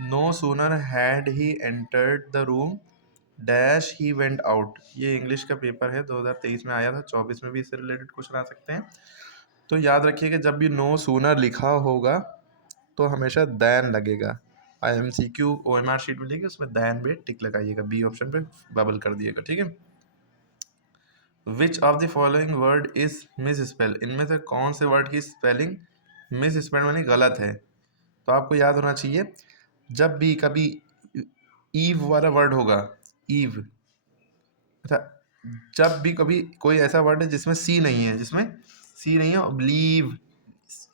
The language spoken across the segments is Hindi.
No sooner had he entered the room dash he went out. ये इंग्लिश का पेपर है, 2023 में आया था, 24 में भी इससे रिलेटेड क्वेश्चन आ सकते हैं। तो याद रखिए कि जब भी नो सूनर लिखा होगा तो हमेशा दैन लगेगा। IMCQ OMR शीट मिलेगी, उसमें दैन पे टिक लगाइएगा, बी ऑप्शन पे बबल कर दिएगा, ठीक है। Which of the following word is miss spell, इनमें से कौन से वर्ड की स्पेलिंग मिस स्पेल यानी गलत है। तो आपको याद होना चाहिए, जब भी कभी ईव वाला वर्ड होगा, ईव, अच्छा, जब भी कभी कोई ऐसा वर्ड है जिसमें सी नहीं है, और बिलीव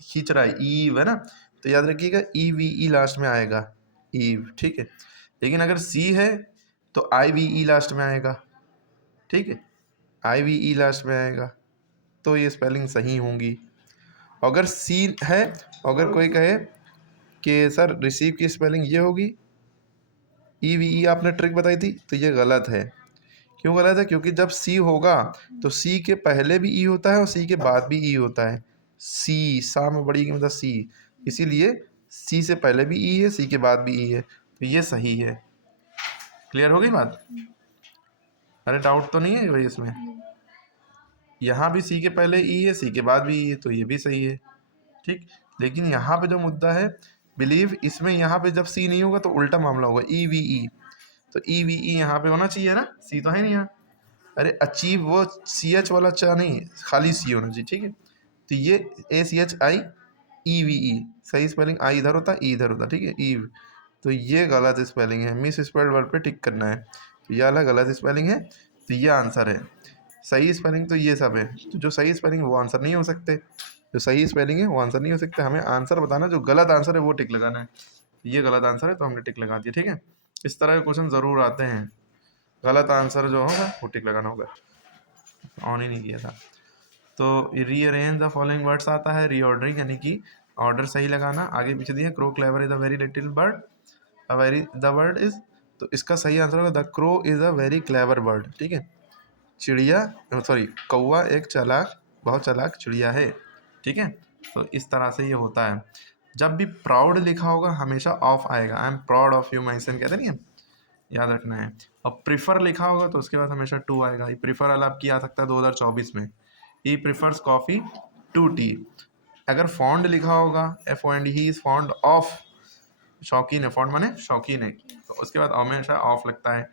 खींच रहा है, ईव है ना, तो याद रखिएगा EVE लास्ट में आएगा, ईव, ठीक है। लेकिन अगर सी है तो IVE लास्ट में आएगा, ठीक है, IVE लास्ट में आएगा, तो ये स्पेलिंग सही होंगी। अगर सी है, अगर कोई कहे कि सर रिसीव की स्पेलिंग ये होगी, EVE आपने ट्रिक बताई थी, तो ये गलत है। क्यों गलत है? क्योंकि जब सी होगा तो सी के पहले भी ई होता है और सी के बाद भी ई होता है। सी, सा में बड़ी की मतलब सी, इसीलिए सी से पहले भी ई है, सी के बाद भी ई है, तो ये सही है। क्लियर हो गई बात? अरे डाउट तो नहीं है भाई इसमें? यहाँ भी सी के पहले ई है, सी के बाद भी ई है, तो ये भी सही है, ठीक। लेकिन यहाँ पे जो मुद्दा है, बिलीव, इसमें यहाँ पे जब सी नहीं होगा तो उल्टा मामला होगा, EVE, तो EVE यहाँ पे होना चाहिए ना, सी तो है नहीं यहाँ। अरे अचीव, वो CH वाला चा नहीं, खाली सी होना चाहिए, ठीक है। तो ये ACHIEVE, सही स्पेलिंग, आई इधर होता, ई इधर होता, ठीक है, ईव। तो ये गलत स्पेलिंग है, मिस स्पेल्ड वर्ड पे टिक करना है, तो ये अलग गलत स्पेलिंग है, तो ये आंसर है। सही स्पेलिंग तो ये सब है, तो जो सही स्पेलिंग वो आंसर नहीं हो सकते, जो सही स्पेलिंग है वो आंसर नहीं हो सकते। हमें आंसर बताना, जो गलत आंसर है वो टिक लगाना है। ये गलत आंसर है तो हमने टिक लगा दिया, ठीक है। इस तरह के क्वेश्चन ज़रूर आते हैं, गलत आंसर जो होगा वो टिक लगाना होगा। ऑन ही नहीं किया था। तो रीअरेंज द फॉलोइंग वर्ड्स आता है, रीऑर्डरिंग यानी कि ऑर्डर सही लगाना, आगे पीछे दिया। Crow clever is a very little bird, the word is, तो इसका सही आंसर होगा the crow is a very clever bird, ठीक है। चिड़िया, सॉरी, कौवा एक चालाक, बहुत चालाक चिड़िया है, ठीक है। तो इस तरह से ये होता है। जब भी प्राउड लिखा होगा हमेशा ऑफ आएगा, I am proud of you my son, कहते नहीं है, याद रखना है। और प्रीफर लिखा होगा तो उसके बाद हमेशा टू आएगा। ये प्रीफर वाला आपकी आ सकता है 2024 में, ही प्रीफर्स कॉफ़ी टू टी। अगर फॉन्ड लिखा होगा, FOND, he is fond of, शौकीन है, फॉन्ड माने शौकीन है, तो उसके बाद हमेशा ऑफ लगता है।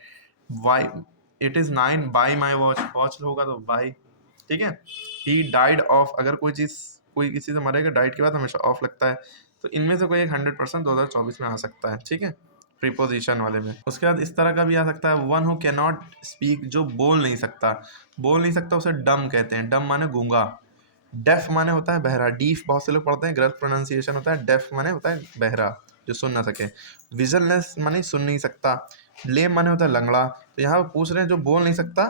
Why, it is 9 by my watch, watch होगा तो बाई, ठीक है। ही डाइड ऑफ, अगर कोई चीज़, कोई किसी से मरेगा, डाइड के बाद हमेशा ऑफ लगता है। तो इनमें से कोई एक 100% 2024 में आ सकता है, ठीक है, प्रीपोजिशन वाले में। उसके बाद इस तरह का भी आ सकता है, one who can not speak, जो बोल नहीं सकता, उसे डम कहते हैं। डम माने गूंगा, डेफ माने होता है बहरा, डीफ बहुत से लोग पढ़ते हैं, गलत प्रोनाउंसिएशन होता है, डेफ माने होता है बहरा, जो सुन ना सके। विजनलेस माने सुन नहीं सकता। लेम माने होता है लंगड़ा। तो यहाँ पे पूछ रहे हैं जो बोल नहीं सकता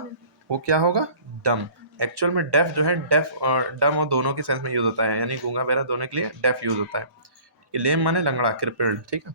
वो क्या होगा, डम। एक्चुअल में डेफ जो है, डेफ और डम और दोनों के सेंस में यूज होता है, यानी गूंगा बहरा दोनों के लिए डेफ यूज होता है। लेम माने लंगड़ा, क्रिपल्ड, ठीक है।